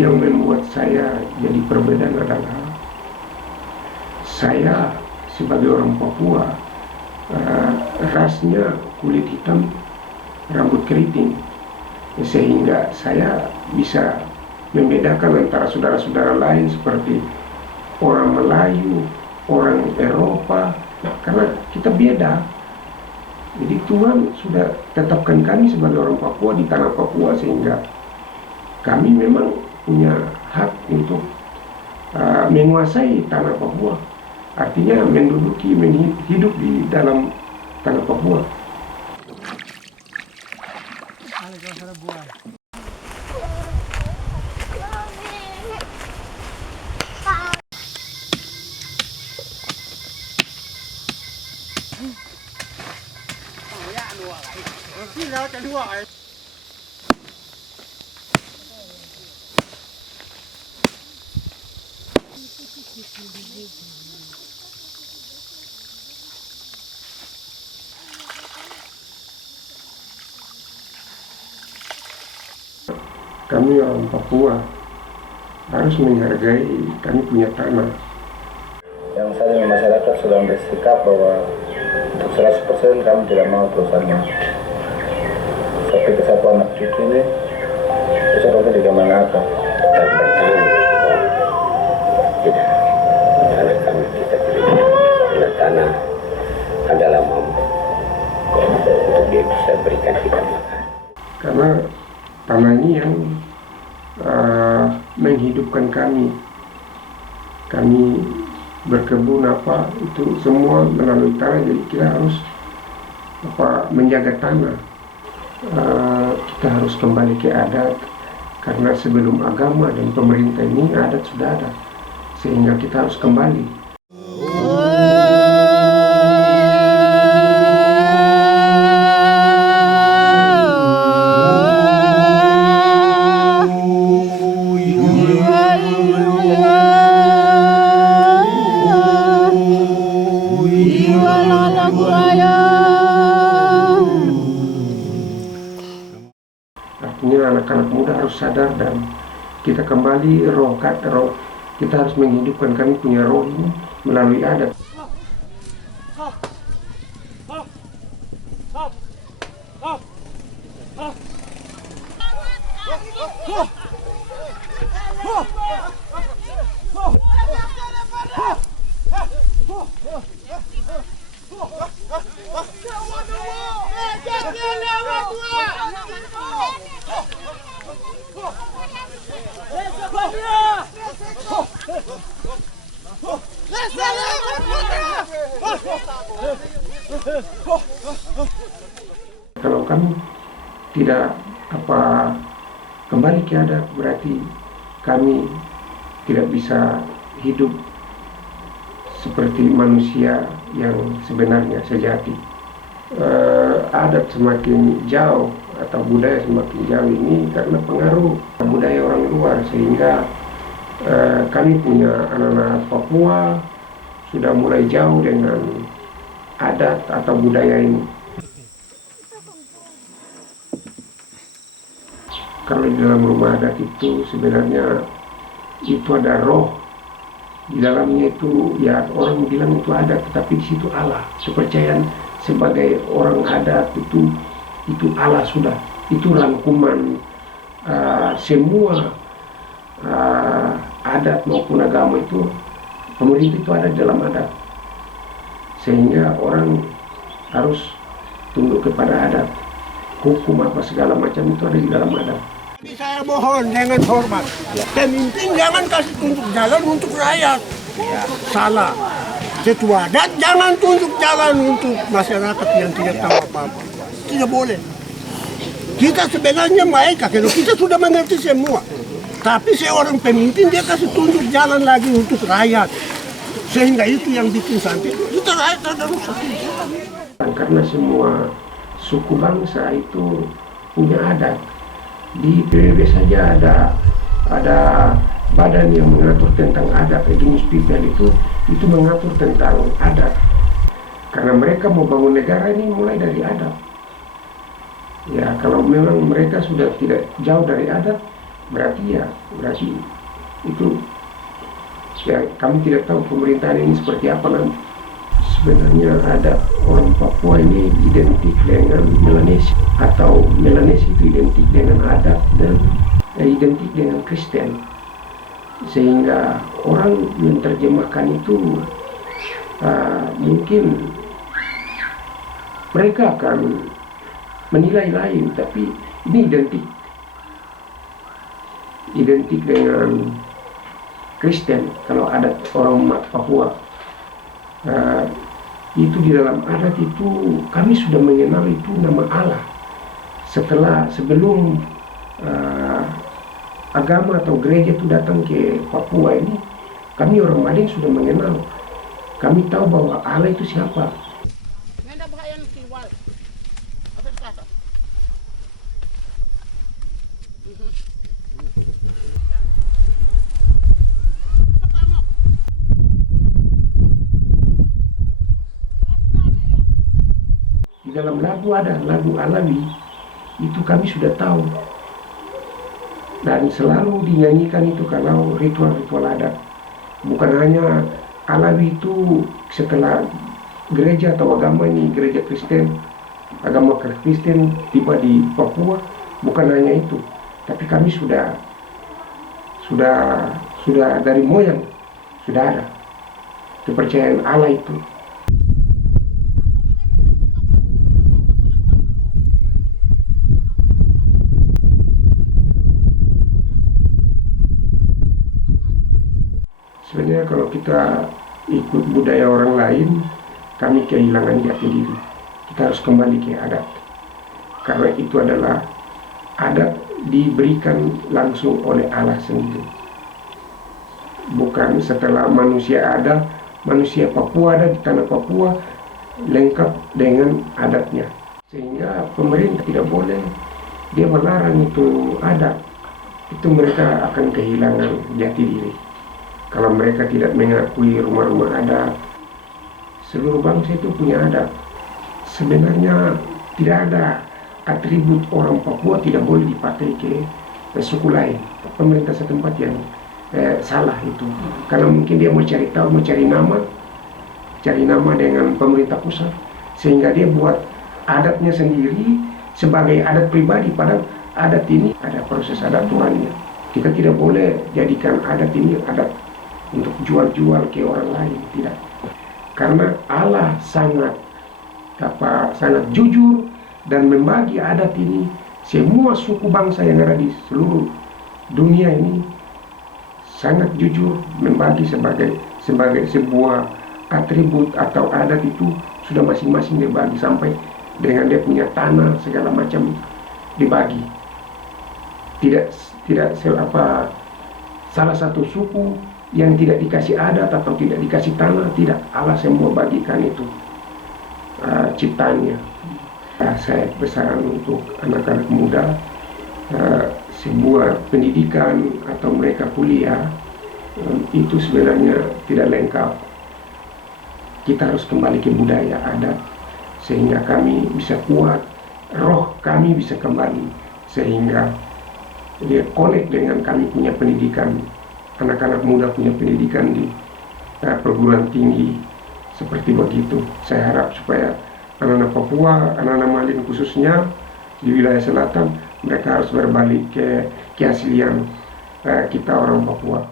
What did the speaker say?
Yang membuat saya jadi perbedaan adalah saya sebagai orang Papua, rasnya kulit hitam, rambut keriting, sehingga saya bisa membedakan antara saudara-saudara lain seperti orang Melayu, orang Eropa, karena kita beda. Jadi Tuhan sudah tetapkan kami sebagai orang Papua di tanah Papua, sehingga kami memang punya hak untuk menguasai tanah Papua, artinya menduduki, hidup di dalam tanah Papua. Kami orang Papua harus menghargai kami punya tanah. Yang saya dengan masyarakat sudah bersikap bahwa untuk 100% kami tidak mau perusahaan. Tapi kesatuan anak cucu ini, kesatuan di Gamanaka. Dan bertahan tidak tanah kami kita tidak, karena tanah adalah mampu untuk dia bisa berikan kita makan. Karena tanah ini yang menghidupkan kami. Kami berkebun itu semua melalui tanah, jadi kita harus menjaga tanah. Kita harus kembali ke adat, karena sebelum agama dan pemerintah ini adat sudah ada, sehingga kita harus kembali. Artinya anak-anak muda harus sadar dan kita kembali kita harus menghidupkan kami punya roh ini melalui adat. Kalau kami tidak kembali ke adat, berarti kami tidak bisa hidup seperti manusia yang sebenarnya sejati. Adat semakin jauh atau budaya semakin jauh ini karena pengaruh budaya orang luar, sehingga kami punya anak-anak Papua sudah mulai jauh dengan adat atau budaya ini. Kalau di dalam rumah adat itu sebenarnya itu ada roh di dalamnya, itu ya orang bilang itu ada, tetapi di situ Allah. Kepercayaan sebagai orang adat itu Allah sudah, itu rangkuman semua adat maupun agama itu, pemerintah itu ada di dalam adat, sehingga orang harus tunduk kepada adat. Hukum apa segala macam itu ada di dalam adat. Saya mohon dengan hormat, pemimpin jangan kasih tunjuk jalan untuk rakyat. Salah. Ketua adat jangan tunjuk jalan untuk masyarakat yang tidak tahu apa-apa. Tidak boleh. Kita sebenarnya mereka, kalau kita sudah mengerti semua. Tapi seorang pemimpin dia kasih tunjuk jalan lagi untuk rakyat. Sehingga itu yang bikin sampai kita rakyat ada rusak. Karena semua suku bangsa itu punya adat. Di PBB saja ada badan yang mengatur tentang adat. Genus Pipel itu mengatur tentang adat. Karena mereka mau bangun negara ini mulai dari adat. Ya, kalau memang mereka sudah tidak jauh dari adat, berarti itu ya, kami tidak tahu pemerintahan ini seperti apa nanti. Sebenarnya adat orang Papua ini identik dengan Melanesia, atau Melanesia itu identik dengan adat dan identik dengan Kristen, sehingga orang menerjemahkan itu mungkin mereka akan menilai lain, tapi ini identik dengan Kristen. Kalau adat orang Papua itu di dalam adat itu kami sudah mengenal itu nama Allah. Sebelum agama atau gereja itu datang ke Papua ini, kami orang Mading sudah mengenal. Kami tahu bahwa Allah itu siapa. Di dalam lagu ada lagu Alawi, itu kami sudah tahu, dan selalu dinyanyikan itu kalau ritual-ritual adat. Bukan hanya Alawi itu setelah gereja atau agama ini, gereja Kristen, agama Kristen tiba di Papua, bukan hanya itu, tapi kami sudah dari moyang sudah ada kepercayaan Allah itu. Sebenarnya kalau kita ikut budaya orang lain, kami kehilangan jati diri. Kita harus kembali ke adat, karena itu adalah adat diberikan langsung oleh Allah sendiri. Bukan setelah manusia ada, manusia Papua ada di tanah Papua lengkap dengan adatnya. Sehingga pemerintah tidak boleh dia melarang itu adat. Itu mereka akan kehilangan jati diri. Kalau mereka tidak mengakui rumah-rumah adat, seluruh bangsa itu punya adat. Sebenarnya tidak ada atribut orang Papua tidak boleh dipakai ke suku lain. Pemerintah setempat yang salah itu. Karena mungkin dia mau cari tahu, mau cari nama dengan pemerintah pusat, sehingga dia buat adatnya sendiri sebagai adat pribadi. Padahal adat ini ada proses adat Tuhannya. Kita tidak boleh jadikan adat ini adat untuk jual-jual ke orang lain, tidak. Karena Allah sangat jujur dan membagi adat ini. Semua suku bangsa yang ada di seluruh dunia ini sangat jujur membagi sebagai sebuah atribut atau adat itu sudah masing-masing dibagi, sampai dengan dia punya tanah segala macam dibagi. Tidak salah satu suku yang tidak dikasih adat atau tidak dikasih tanah, tidak. Allah semua bagikan itu ciptaannya. Saya pesan untuk anak-anak muda, sebuah pendidikan atau mereka kuliah itu sebenarnya tidak lengkap. Kita harus kembali ke budaya adat sehingga kami bisa kuat, roh kami bisa kembali, sehingga dia connect dengan kami punya pendidikan. Anak-anak muda punya pendidikan di perguruan tinggi seperti begitu. Saya harap supaya anak-anak Papua, anak-anak Malin khususnya di wilayah selatan, mereka harus berbalik ke keaslian kita orang Papua.